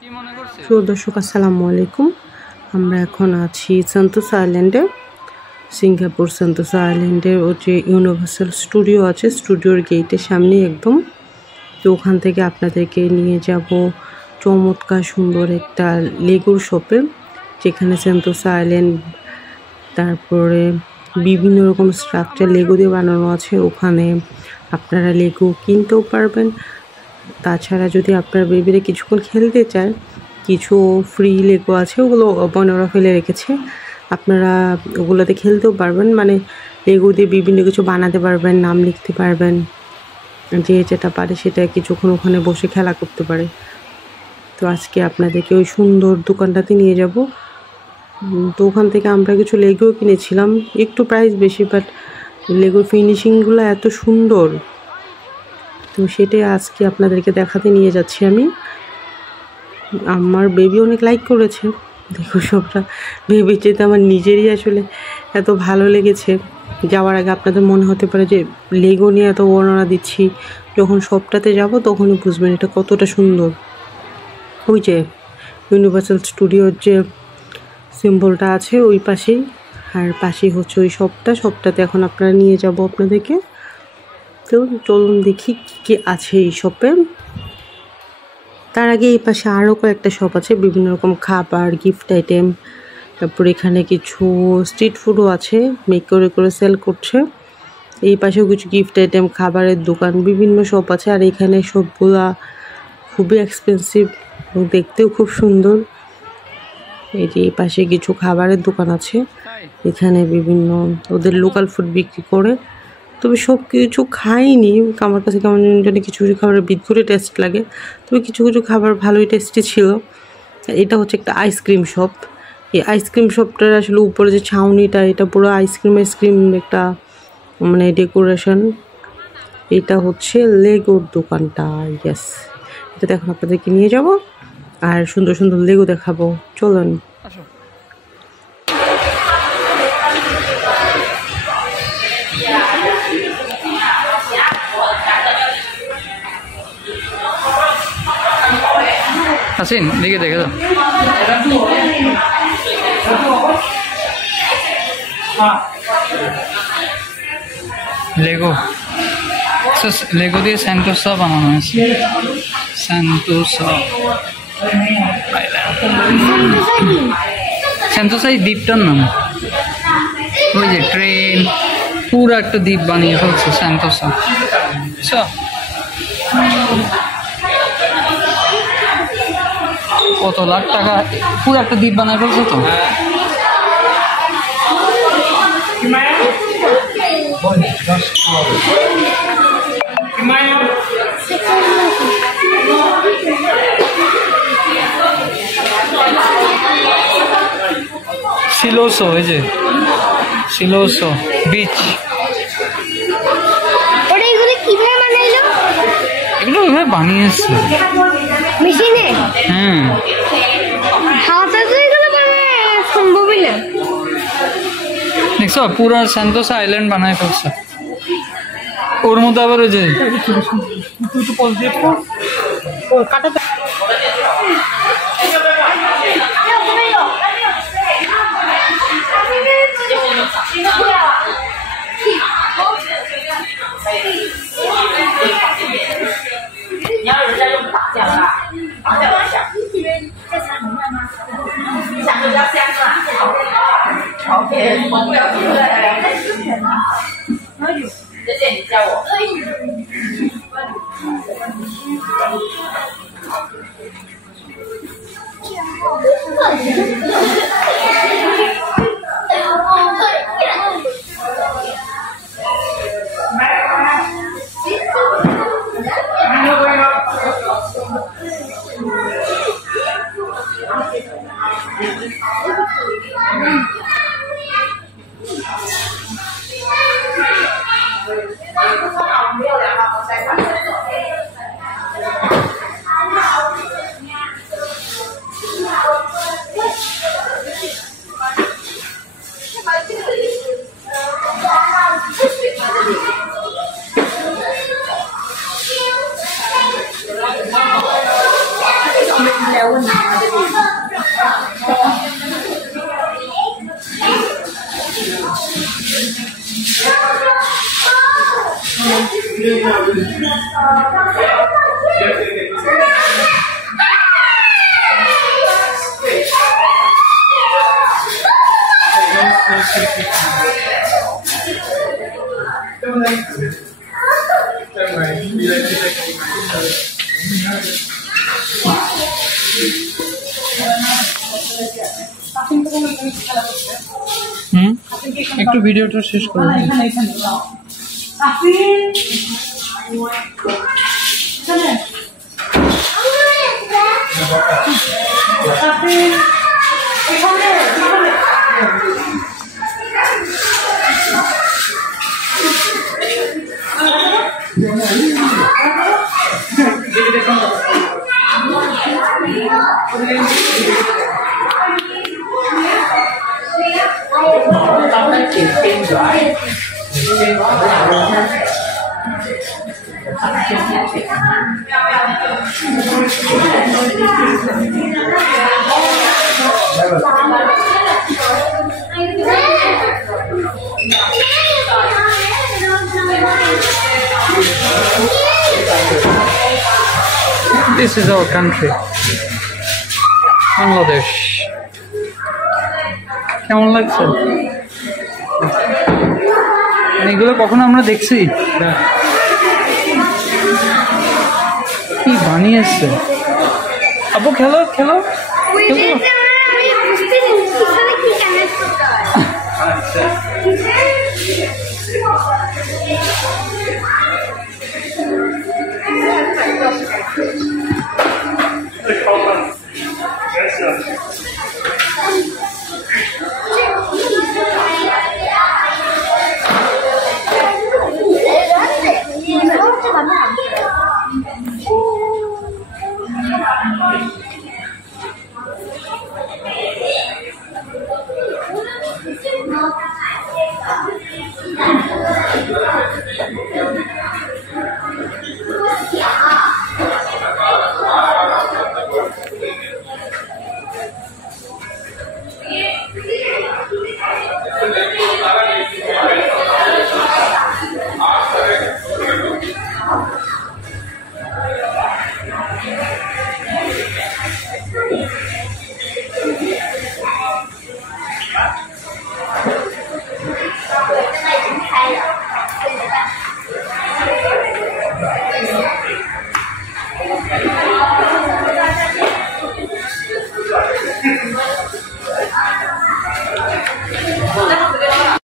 প্রিয় দর্শক আসসালামু আলাইকুম। আমরা এখন আছি সেন্তোসা আইল্যান্ডে, সিঙ্গাপুর সেন্তোসা আইল্যান্ডের ও যে ইউনিভার্সাল স্টুডিও আছে, স্টুডিওর গেটের সামনে একদম। তো ওখান থেকে আপনাদেরকে নিয়ে যাব চমৎকার সুন্দর একটা লেগোর শপে, যেখানে সেন্তোসা আইল্যান্ড তারপরে বিভিন্ন রকম স্ট্রাকচার লেগো দিয়ে বানানো আছে। ওখানে আপনারা লেগো কিনতেও পারবেন। তাছাড়া যদি আপনার বেবিরা কিছুক্ষণ খেলতে চায়, কিছু ফ্রি লেগো আছে, ওগুলো বনেরা ফেলে রেখেছে, আপনারা ওগুলোতে খেলতেও পারবেন। মানে লেগো দিয়ে বিভিন্ন কিছু বানাতে পারবেন, নাম লিখতে পারবেন, যে যেটা পারে সেটা কিছুক্ষণ ওখানে বসে খেলা করতে পারে। তো আজকে আপনাদেরকে ওই সুন্দর দোকানটাতে নিয়ে যাব। তো ওখান থেকে আমরা কিছু লেগো কিনেছিলাম, একটু প্রাইস বেশি, বাট লেগোর ফিনিশিংগুলো এত সুন্দর। তো সেটাই আজকে আপনাদেরকে দেখাতে নিয়ে যাচ্ছি আমি। আমার বেবি অনেক লাইক করেছে, দেখো সবটা বেবি যেতে আমার নিজেরই আসলে এত ভালো লেগেছে। যাওয়ার আগে আপনাদের মনে হতে পারে যে লেগো নিয়ে এত বর্ণনা দিচ্ছি, যখন সবটাতে যাব তখনই বুঝবেন এটা কতটা সুন্দর। ওই যে ইউনিভার্সাল স্টুডিওর যে সিম্বলটা আছে ওই পাশেই, আর পাশেই হচ্ছে ওই সবটাতে এখন আপনারা নিয়ে যাব আপনাদেরকে। তো চলুন দেখি কী কী আছে এই শপে। তার আগে এই পাশে আরও কয়েকটা শপ আছে, বিভিন্ন রকম খাবার, গিফট আইটেম, তারপর এখানে কিছু স্ট্রিট ফুডও আছে, মেক করে সেল করছে। এই পাশেও কিছু গিফট আইটেম, খাবারের দোকান, বিভিন্ন শপ আছে। আর এখানে সবগুলা খুবই এক্সপেন্সিভ এবং দেখতেও খুব সুন্দর। এই যে এই পাশে কিছু খাবারের দোকান আছে, এখানে বিভিন্ন ওদের লোকাল ফুড বিক্রি করে। তবে সব কিছু খাইনি, আমার কাছে কেমন জানি কিছু কিছু খাবারের বিদঘুরে টেস্ট লাগে, তবে কিছু কিছু খাবার ভালোই টেস্টি ছিল। এটা হচ্ছে একটা আইসক্রিম শপ। এই আইসক্রিম শপটার আসলে উপরে যে ছাউনিটা, এটা পুরো আইসক্রিম একটা মানে ডেকোরেশন। এটা হচ্ছে লেগোর দোকানটা, ইয়েস। এটা এখন আপনাদেরকে নিয়ে যাব আর সুন্দর সুন্দর লেগো দেখাবো, চলুন। আসেন দিকে দেখে দাও। লেগো লেগো দিয়ে সেন্তোসা বানানো হয়েছে, সেন্তোসা সেন্তোসা এই দ্বীপটার নাম। ওই যে ট্রেন, পুরো একটা দ্বীপ বানিয়ে ফেলছে সেন্তোসা। কত লাখ টাকা পুরো একটা দ্বীপ বানায় ফেলছে তো। সিলোসো, এই যে সিলোসো বিচ। এগুলো ওইভাবে বানিয়েছে মেশিনে। হ্যাঁ, দেখছো পুরো সেন্তোসা আইল্যান্ড বানায় ফেলছে। ওর মধ্যে আবার ওই যে একটু ভিডিওটা শেষ করুন। This is our country, Bangladesh. কেমন লাগছে? এগুলো কখনো আমরা দেখছি কি বানিয়েছে? আপু খেলো খেলো